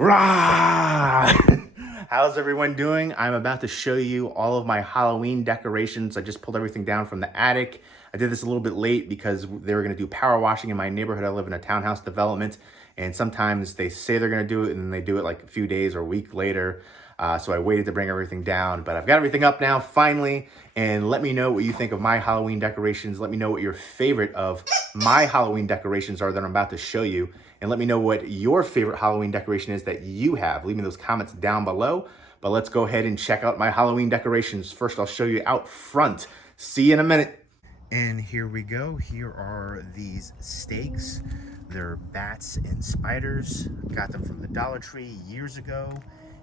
Rah! How's everyone doing? I'm about to show you all of my Halloween decorations. I just pulled everything down from the attic. I did this a little bit late because they were going to do power washing in my neighborhood. I live in a townhouse development, and sometimes they say they're going to do it, and then they do it like a few days or a week later. So I waited to bring everything down, but I've got everything up now finally. And let me know what you think of my Halloween decorations. Let me know what your favorite of my Halloween decorations are that I'm about to show you. And let me know what your favorite Halloween decoration is that you have. Leave me those comments down below. But let's go ahead and check out my Halloween decorations. First, I'll show you out front. See you in a minute. And here we go. Here are these stakes. They're bats and spiders. Got them from the Dollar Tree years ago.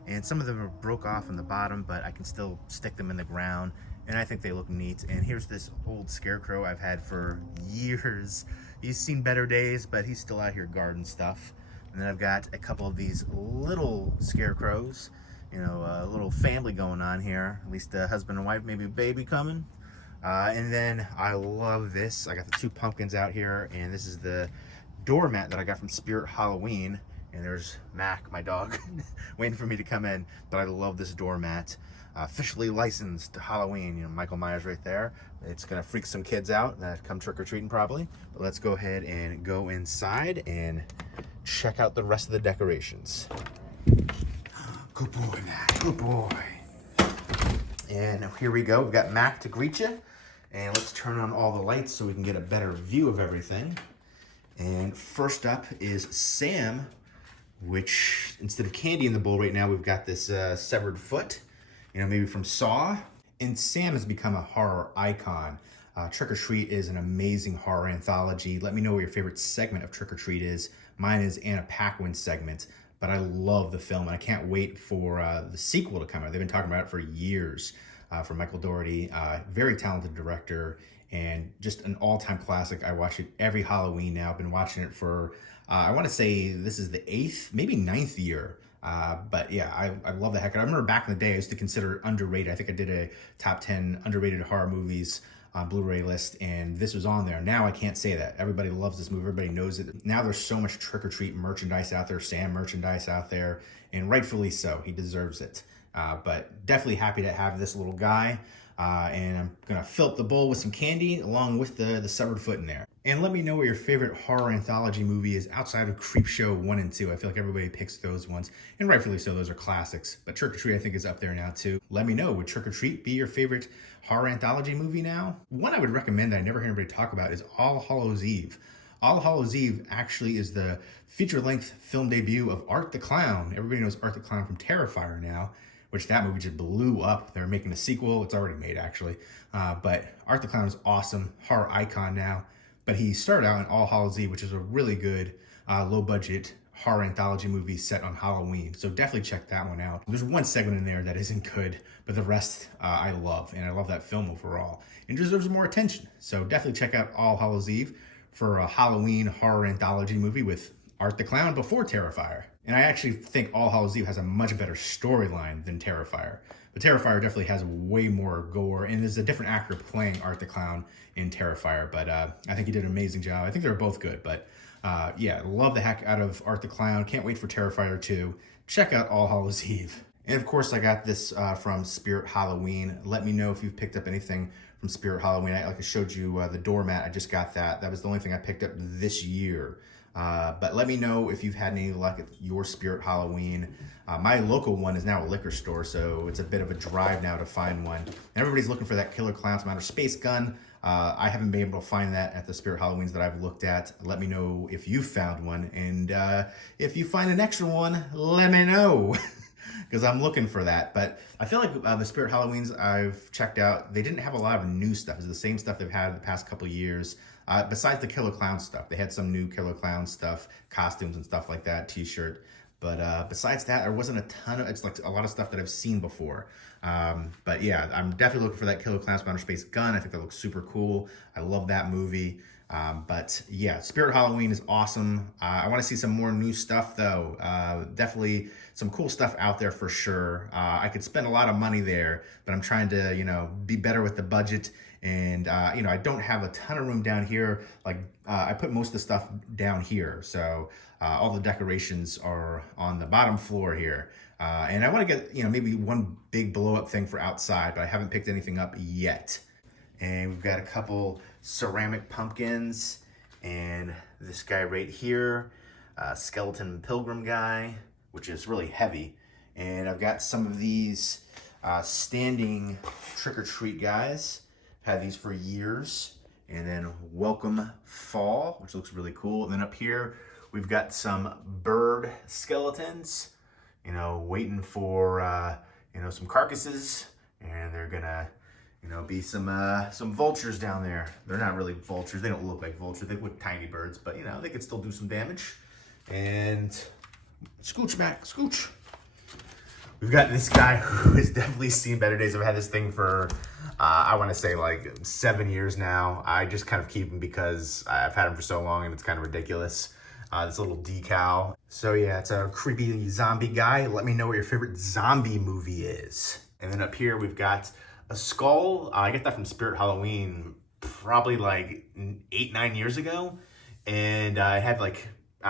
And some of them are broke off on the bottom, but I can still stick them in the ground. And I think they look neat. And here's this old Scarecrow I've had for years. He's seen better days, but he's still out here guarding stuff. And then I've got a couple of these little Scarecrows. You know, a little family going on here. At least a husband and wife, maybe a baby coming. And then I love this. I got the two pumpkins out here, and this is the doormat that I got from Spirit Halloween. And there's Mac, my dog, waiting for me to come in. But I love this doormat. Officially licensed to Halloween. You know, Michael Myers right there. It's gonna freak some kids out that come trick-or-treating probably. But let's go ahead and go inside and check out the rest of the decorations. Good boy, Mac, good boy. And here we go, we've got Mac to greet you. And let's turn on all the lights so we can get a better view of everything. And first up is Sam, which instead of candy in the bowl right now, we've got this severed foot, you know, maybe from Saw. And Sam has become a horror icon. Trick or Treat is an amazing horror anthology. Let me know what your favorite segment of Trick or Treat is. Mine is Anna Paquin's segment, but I love the film and I can't wait for the sequel to come out. They've been talking about it for years. From Michael Dougherty, very talented director, and just an all-time classic. I watch it every Halloween now. I've been watching it for, I want to say this is the 8th, maybe 9th year. But yeah, I love the heck out of it. I remember back in the day, I used to consider it underrated. I think I did a top 10 underrated horror movies Blu-ray list, and this was on there. Now I can't say that. Everybody loves this movie. Everybody knows it. Now there's so much trick-or-treat merchandise out there, Sam merchandise out there, and rightfully so. He deserves it. But definitely happy to have this little guy. And I'm gonna fill up the bowl with some candy along with the severed foot in there. And let me know what your favorite horror anthology movie is outside of Creepshow 1 and 2. I feel like everybody picks those ones, and rightfully so, those are classics. But Trick or Treat I think is up there now too. Let me know, would Trick or Treat be your favorite horror anthology movie now? One I would recommend that I never hear anybody talk about is All Hallows Eve. All Hallows Eve actually is the feature-length film debut of Art the Clown. Everybody knows Art the Clown from Terrifier now, which that movie just blew up. They're making a sequel. It's already made, actually. But Art the Clown is awesome, horror icon now. But he started out in All Hallows Eve, which is a really good, low-budget horror anthology movie set on Halloween. So definitely check that one out. There's one segment in there that isn't good, but the rest I love. And I love that film overall. It deserves more attention. So definitely check out All Hallows Eve for a Halloween horror anthology movie with Art the Clown before Terrifier. And I actually think All Hallows Eve has a much better storyline than Terrifier. But Terrifier definitely has way more gore, and there's a different actor playing Art the Clown in Terrifier, but I think he did an amazing job. I think they're both good, but yeah, love the heck out of Art the Clown. Can't wait for Terrifier 2. Check out All Hallows Eve. And of course, I got this from Spirit Halloween. Let me know if you've picked up anything from Spirit Halloween. Like I showed you the doormat, I just got that. That was the only thing I picked up this year. But let me know if you've had any luck at your Spirit Halloween. My local one is now a liquor store, so it's a bit of a drive now to find one. And everybody's looking for that Killer Clowns from Outer Space gun. I haven't been able to find that at the Spirit Halloweens that I've looked at. Let me know if you found one. And if you find an extra one, let me know. Because I'm looking for that. But I feel like the Spirit Halloweens I've checked out, they didn't have a lot of new stuff. It's the same stuff they've had the past couple years. Besides the Killer Clown stuff, they had some new Killer Clown stuff, costumes and stuff like that, t-shirt. But besides that, there wasn't a ton of, it's like a lot of stuff that I've seen before. But yeah, I'm definitely looking for that Killer Clowns from Outer Space gun. I think that looks super cool. I love that movie. But yeah, Spirit Halloween is awesome. I want to see some more new stuff though. Definitely some cool stuff out there for sure. I could spend a lot of money there, but I'm trying to, you know, be better with the budget And, you know, I don't have a ton of room down here. Like, I put most of the stuff down here. So all the decorations are on the bottom floor here. And I want to get, you know, maybe one big blow up thing for outside, but I haven't picked anything up yet. And we've got a couple ceramic pumpkins and this guy right here, skeleton pilgrim guy, which is really heavy. And I've got some of these standing trick-or-treat guys. Had these for years. And then Welcome Fall, which looks really cool. And then up here, we've got some bird skeletons, you know, waiting for, you know, some carcasses. And they're gonna, you know, be some vultures down there. They're not really vultures. They don't look like vultures. They look tiny birds, but, you know, they could still do some damage. And scooch back, scooch. We've got this guy who has definitely seen better days. I've had this thing for, I want to say like 7 years now. I just kind of keep him because I've had him for so long and it's kind of ridiculous. This little decal. So yeah, it's a creepy zombie guy. Let me know what your favorite zombie movie is. And then up here, we've got a skull. I get that from Spirit Halloween probably like 8-9 years ago. And I had like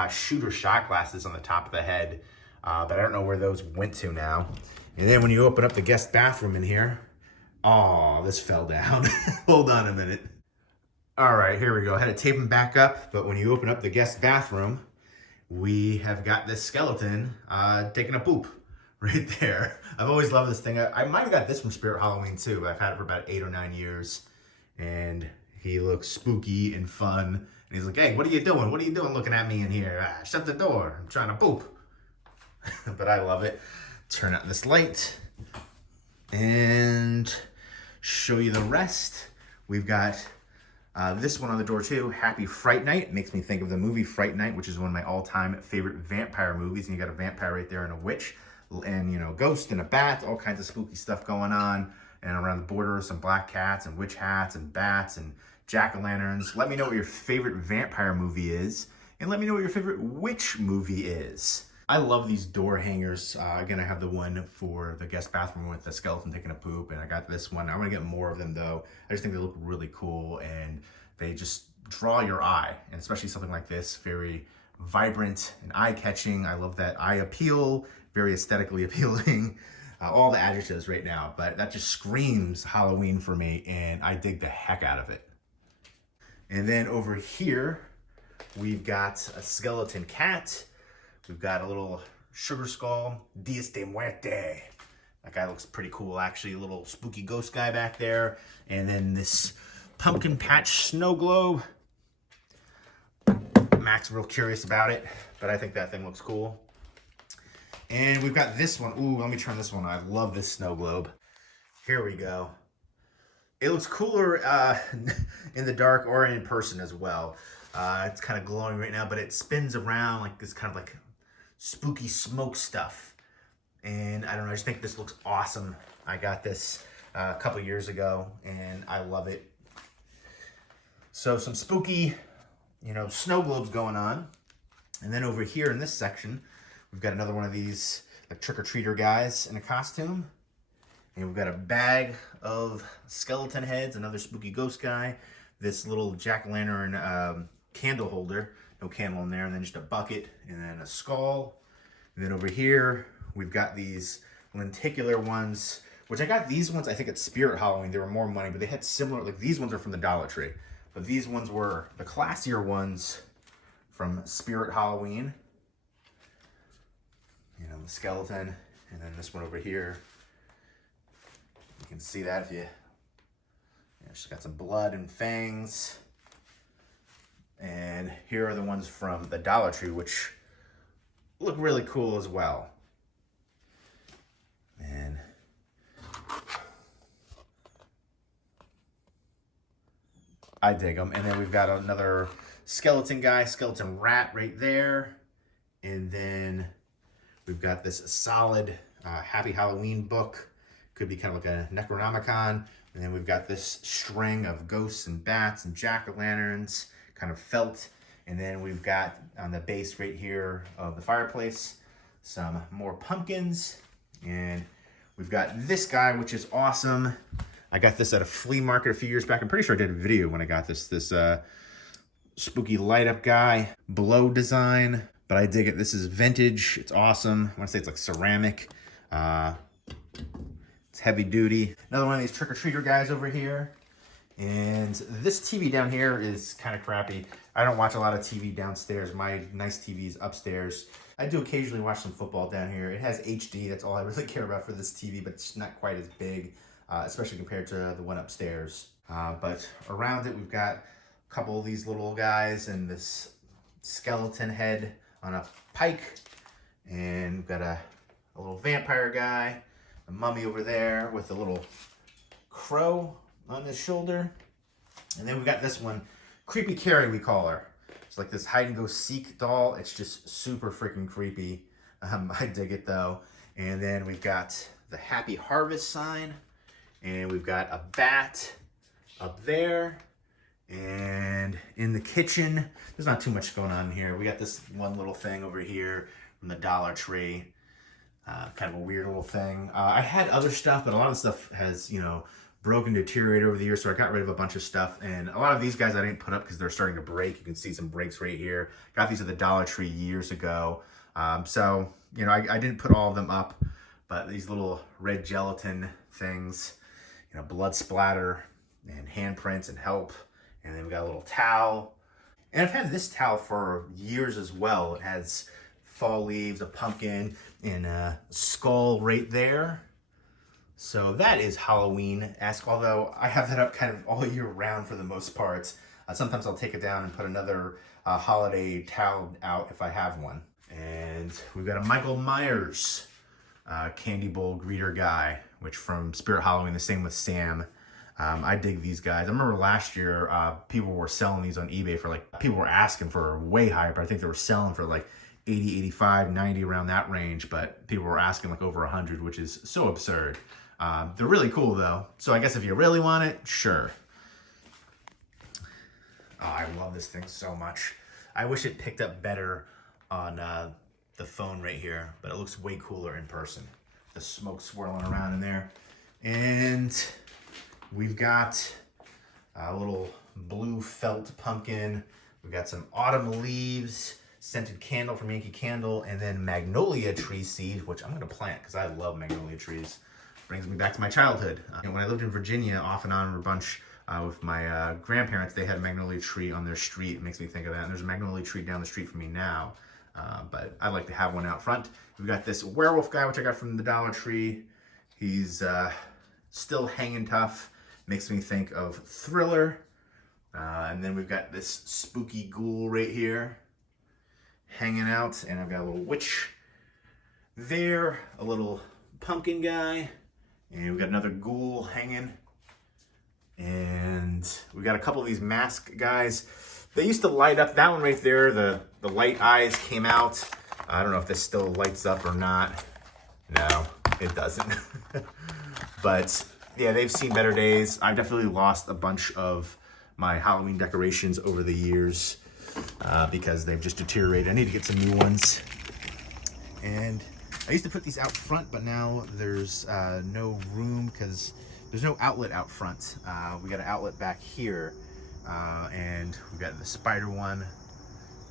shooter shot glasses on the top of the head. But I don't know where those went to now. And then when you open up the guest bathroom in here, oh, this fell down. Hold on a minute. All right, here we go. I had to tape them back up, but when you open up the guest bathroom, we have got this skeleton taking a poop right there. I've always loved this thing. I might have got this from Spirit Halloween too, but I've had it for about 8 or 9 years. And he looks spooky and fun. And he's like, hey, what are you doing? What are you doing looking at me in here? Shut the door. I'm trying to poop. But I love it. Turn out this light and show you the rest. We've got this one on the door too, Happy Fright Night. It makes me think of the movie Fright Night, which is one of my all-time favorite vampire movies. And you got a vampire right there and a witch and, you know, ghost and a bat, all kinds of spooky stuff going on. And around the border, some black cats and witch hats and bats and jack-o'-lanterns. Let me know what your favorite vampire movie is. And let me know what your favorite witch movie is. I love these door hangers. Again, I have the one for the guest bathroom with the skeleton taking a poop, and I got this one. I'm gonna get more of them though. I just think they look really cool and they just draw your eye, and especially something like this, very vibrant and eye-catching. I love that eye appeal, very aesthetically appealing. All the adjectives right now, but that just screams Halloween for me, and I dig the heck out of it. And then over here, we've got a skeleton cat. We've got a little sugar skull, Dias de Muerte. That guy looks pretty cool, actually. A little spooky ghost guy back there. And then this pumpkin patch snow globe. Mac's real curious about it, but I think that thing looks cool. And we've got this one. Ooh, let me turn this one on. I love this snow globe. Here we go. It looks cooler in the dark or in person as well. It's kind of glowing right now, but it spins around like this kind of like spooky smoke stuff. And I don't know, I just think this looks awesome. I got this a couple years ago and I love it. So some spooky, you know, snow globes going on. And then over here in this section, we've got another one of these like trick-or-treater guys in a costume. And we've got a bag of skeleton heads, another spooky ghost guy, this little jack-o'-lantern candle holder, no candle in there, and then just a bucket, and then a skull. And then over here, we've got these lenticular ones, which I got these ones, I think at Spirit Halloween. They were more money, but they had similar, like these ones are from the Dollar Tree. But these ones were the classier ones from Spirit Halloween. You know, the skeleton, and then this one over here. You can see that if you, she's got some blood and fangs. And here are the ones from the Dollar Tree, which look really cool as well. And I dig them. And then we've got another skeleton guy, skeleton rat right there. And then we've got this solid Happy Halloween book. Could be kind of like a Necronomicon. And then we've got this string of ghosts and bats and jack-o'-lanterns, kind of felt. And then we've got on the base right here of the fireplace, some more pumpkins. And we've got this guy, which is awesome. I got this at a flea market a few years back. I'm pretty sure I did a video when I got this spooky light up guy, blow design, but I dig it. This is vintage. It's awesome. I want to say it's like ceramic. It's heavy duty. Another one of these trick-or-treater guys over here. And this TV down here is kind of crappy. I don't watch a lot of TV downstairs. My nice TV is upstairs. I do occasionally watch some football down here. It has HD. That's all I really care about for this TV, but it's not quite as big, especially compared to the one upstairs. But around it, we've got a couple of these little guys and this skeleton head on a pike. And we've got a little vampire guy, a mummy over there with a little crow on his shoulder. And then we've got this one, Creepy Carrie, we call her. It's like this hide and go seek doll. It's just super freaking creepy. I dig it though. And then we've got the Happy Harvest sign. And we've got a bat up there. And in the kitchen, there's not too much going on here. We got this one little thing over here from the Dollar Tree. Kind of a weird little thing. I had other stuff, but a lot of the stuff has, you know, broken, deteriorated over the years, so I got rid of a bunch of stuff. And a lot of these guys I didn't put up because they're starting to break. You can see some breaks right here. Got these at the Dollar Tree years ago. So, you know, I didn't put all of them up, but these little red gelatin things, you know, blood splatter and handprints and help. And then we got a little towel. And I've had this towel for years as well. It has fall leaves, a pumpkin, and a skull right there. So that is Halloween-esque, although I have that up kind of all year round for the most part. Sometimes I'll take it down and put another holiday towel out if I have one. And we've got a Michael Myers candy bowl greeter guy, which from Spirit Halloween, the same with Sam. I dig these guys. I remember last year, people were selling these on eBay for like, people were asking for way higher, but I think they were selling for like 80, 85, 90, around that range, but people were asking like over 100, which is so absurd. They're really cool though. So I guess if you really want it, sure. Oh, I love this thing so much. I wish it picked up better on the phone right here, but it looks way cooler in person. The smoke swirling around in there. And we've got a little blue felt pumpkin. We've got some autumn leaves, scented candle from Yankee Candle, and then magnolia tree seed, which I'm gonna plant because I love magnolia trees. Brings me back to my childhood. And when I lived in Virginia, off and on a bunch with my grandparents, they had a magnolia tree on their street. It makes me think of that. And there's a magnolia tree down the street from me now. But I'd like to have one out front. We've got this werewolf guy, which I got from the Dollar Tree. He's still hanging tough. Makes me think of Thriller. And then we've got this spooky ghoul right here hanging out. And I've got a little witch there, a little pumpkin guy. And we've got another ghoul hanging. And we got a couple of these mask guys. They used to light up. That one right there, the light eyes came out. I don't know if this still lights up or not. No, it doesn't. But yeah, they've seen better days. I've definitely lost a bunch of my Halloween decorations over the years because they've just deteriorated. I need to get some new ones. And I used to put these out front, but now there's no room because there's no outlet out front. We got an outlet back here, and we've got the spider one,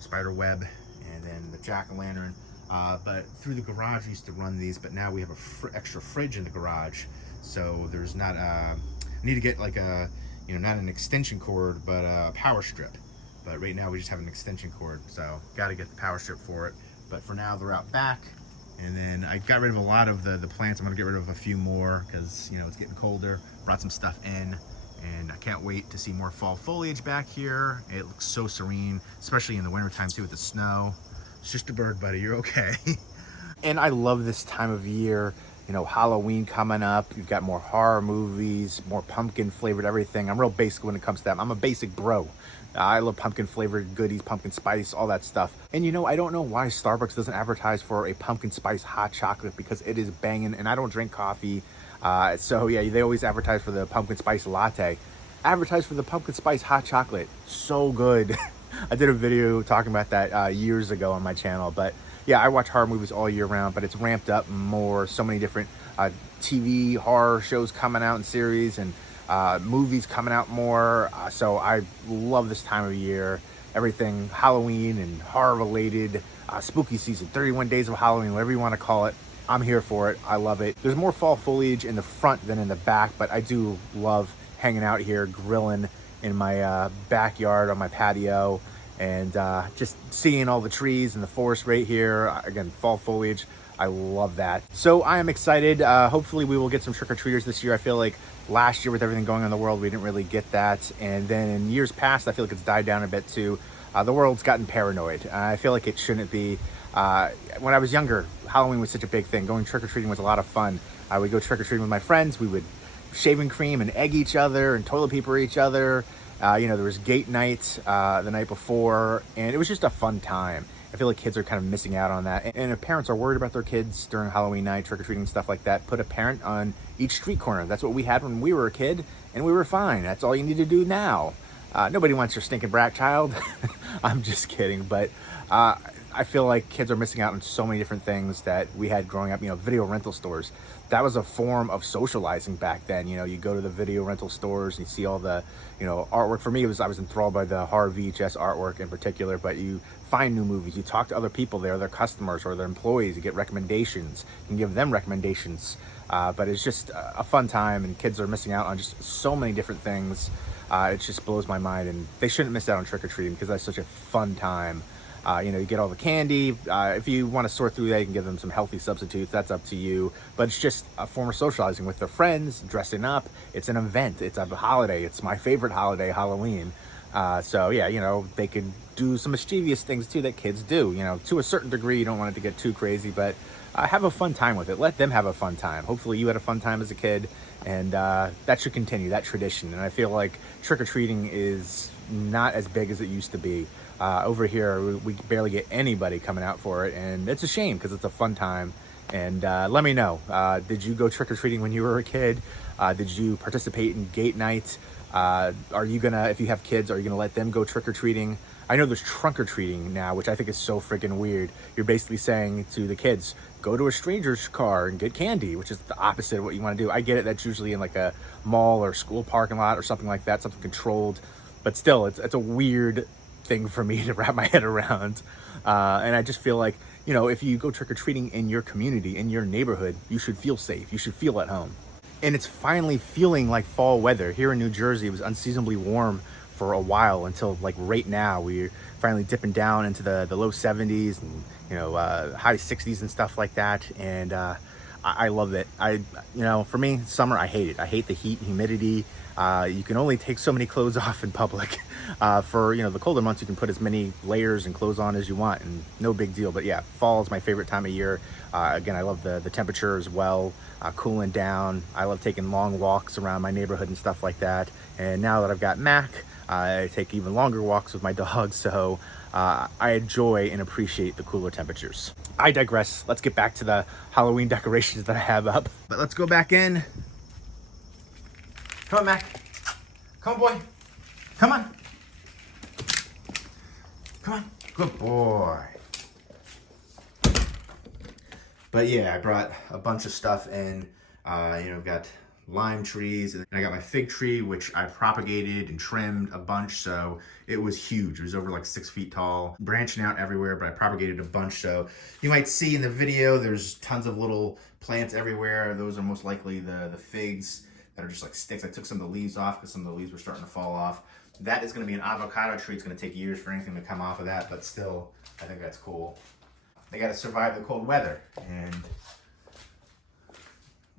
spider web, and then the jack-o'-lantern. But through the garage, we used to run these, but now we have a extra fridge in the garage, so there's not I need to get like a, you know, not an extension cord, but a power strip. But right now we just have an extension cord, so got to get the power strip for it. But for now, they're out back. And then I got rid of a lot of the plants. I'm gonna get rid of a few more because, you know, it's getting colder. Brought some stuff in, and I can't wait to see more fall foliage back here. It looks so serene, especially in the wintertime too with the snow. It's just a bird, buddy, you're okay. And I love this time of year. You know, Halloween coming up. You've got more horror movies, more pumpkin flavored everything. I'm real basic when it comes to that. I'm a basic bro. I love pumpkin flavored goodies, pumpkin spice, all that stuff. And you know, I don't know why Starbucks doesn't advertise for a pumpkin spice hot chocolate because it is banging, and I don't drink coffee. So yeah, they always advertise for the pumpkin spice latte. Advertise for the pumpkin spice hot chocolate. So good. I did a video talking about that years ago on my channel. But yeah, I watch horror movies all year round, but it's ramped up more. So many different TV horror shows coming out in series, and movies coming out more. So I love this time of year. Everything Halloween and horror related, spooky season, 31 days of Halloween, whatever you want to call it. I'm here for it. I love it. There's more fall foliage in the front than in the back, but I do love hanging out here, grilling in my backyard on my patio, and just seeing all the trees and the forest right here. Again, fall foliage. I love that. So I am excited. Hopefully we will get some trick-or-treaters this year. I feel like last year with everything going on in the world, we didn't really get that. And then in years past, I feel like it's died down a bit too. The world's gotten paranoid. I feel like it shouldn't be. When I was younger, Halloween was such a big thing. Going trick-or-treating was a lot of fun. I would go trick-or-treating with my friends. We would shaving cream and egg each other and toilet paper each other. There was gate night the night before, and it was just a fun time. I feel like kids are kind of missing out on that. And if parents are worried about their kids during Halloween night, trick-or-treating and stuff like that, put a parent on each street corner. That's what we had when we were a kid, and we were fine. That's all you need to do now. Nobody wants your stinking brat child. I'm just kidding, but I feel like kids are missing out on so many different things that we had growing up. Video rental stores. That was a form of socializing back then. You go to the video rental stores and you see all the, artwork. For me, I was enthralled by the horror VHS artwork in particular, but you find new movies. You talk to other people there, their customers or their employees. You get recommendations. You can give them recommendations. But it's just a fun time, and kids are missing out on just so many different things. It just blows my mind, and they shouldn't miss out on trick-or-treating because that's such a fun time. You get all the candy. If you want to sort through that, you can give them some healthy substitutes. That's up to you. But it's just a form of socializing with their friends, dressing up. It's an event. It's a holiday. It's my favorite holiday, Halloween. So yeah, they can do some mischievous things too that kids do. To a certain degree, you don't want it to get too crazy, but have a fun time with it. Let them have a fun time. Hopefully you had a fun time as a kid, and that should continue, that tradition. And I feel like trick-or-treating is not as big as it used to be. Over here, we barely get anybody coming out for it, and it's a shame because it's a fun time. And let me know, did you go trick-or-treating when you were a kid? Did you participate in gate night? Are you gonna, if you have kids, are you gonna let them go trick-or-treating? I know there's trunk-or-treating now, which I think is so freaking weird. You're basically saying to the kids, go to a stranger's car and get candy, which is the opposite of what you want to do. I get it, that's usually in like a mall or school parking lot or something like that, something controlled. But still, it's a weird thing for me to wrap my head around. And I just feel like, if you go trick-or-treating in your community, in your neighborhood, you should feel safe. You should feel at home. And it's finally feeling like fall weather. Here in New Jersey, it was unseasonably warm for a while until like right now. We're finally dipping down into the low 70s and, high 60s and stuff like that. And I love it. For me, summer, I hate it. I hate the heat and humidity. You can only take so many clothes off in public. For the colder months, you can put as many layers and clothes on as you want, and no big deal. But yeah, fall is my favorite time of year. Again, I love the temperature as well, cooling down. I love taking long walks around my neighborhood and stuff like that. And now that I've got Mac, I take even longer walks with my dog. So I enjoy and appreciate the cooler temperatures. I digress. Let's get back to the Halloween decorations that I have up. But let's go back in. Come on, Mac. Come on, boy. Come on. Come on. Good boy. But yeah, I brought a bunch of stuff in. I've got lime trees, and I got my fig tree, which I propagated and trimmed a bunch, so it was huge. It was over like 6 feet tall, branching out everywhere, but I propagated a bunch. So you might see in the video, there's tons of little plants everywhere. Those are most likely the figs that are just like sticks. I took some of the leaves off because some of the leaves were starting to fall off. That is going to be an avocado tree. It's going to take years for anything to come off of that, but still, I think that's cool. They got to survive the cold weather, and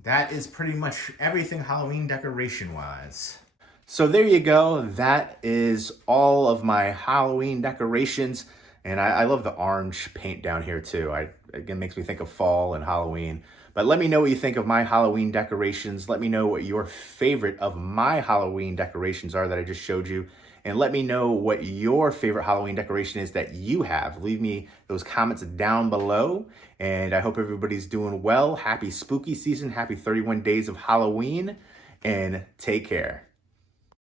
that is pretty much everything Halloween decoration-wise. So there you go. That is all of my Halloween decorations, and I love the orange paint down here too. Again, makes me think of fall and Halloween. But let me know what you think of my Halloween decorations. Let me know what your favorite of my Halloween decorations are that I just showed you. And let me know what your favorite Halloween decoration is that you have. Leave me those comments down below. And I hope everybody's doing well. Happy spooky season. Happy 31 days of Halloween. And take care.